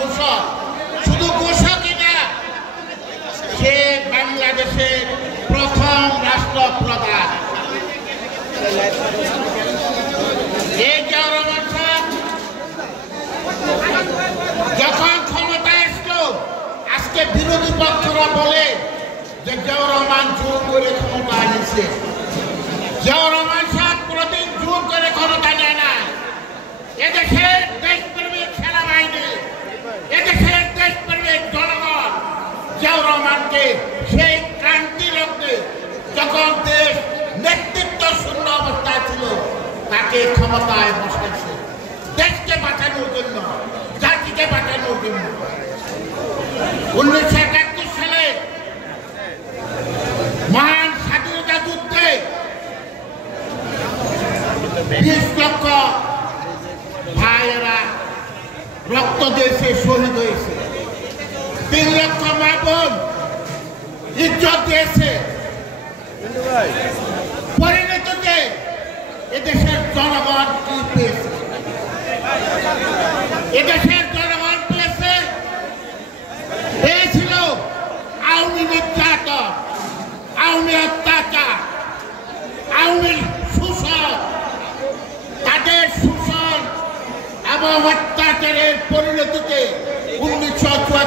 ঘোষক, শুধু ঘোষকই না, সে বাংলাদেশের প্রথম রাষ্ট্রপ্রধান। এই জিয়াউর রহমান সাহেব যখন ক্ষমতায় আসলো, আজকে বিরোধী পক্ষরা বলে যে জিয়াউর রহমান জোর করে ক্ষমতা আনছে। জিয়াউর রহমান সাহেব কোনদিন জোর করে ক্ষমতা নেয় না। এদেশের দেশপ্রেমিক সেনাবাহিনী, এদেশের দেশপ্রেমিক জনগণ জিয়াউর রহমানকে সেই ক্রান্তি লগ্নে যখন দেশ নেতৃত্ব শূন্য অবস্থায় ছিল তাকে ক্ষমতায় বসাইছে দেশকে বাঁচানোর জন্য, জাতিকে বাঁচানোর জন্য। 1971 সালে মহান স্বাধীনতা যুদ্ধে 20 লক্ষ ভাইয়েরা রক্ত দিয়েছে, শহীদ হয়েছে। 3 লক্ষ মা বোন ইজ্জত দিয়েছে। পরিণতিতে এদেশের জনগণ কি পেয়েছে? এদেশের জনগণ পেয়েছিল আওয়ামী নির্যাতন, আওয়ামী অত্যাচার, আওয়ামী শোষণ। তাদের শোষণ এবং অত্যাচারের পরিণতিতে 1974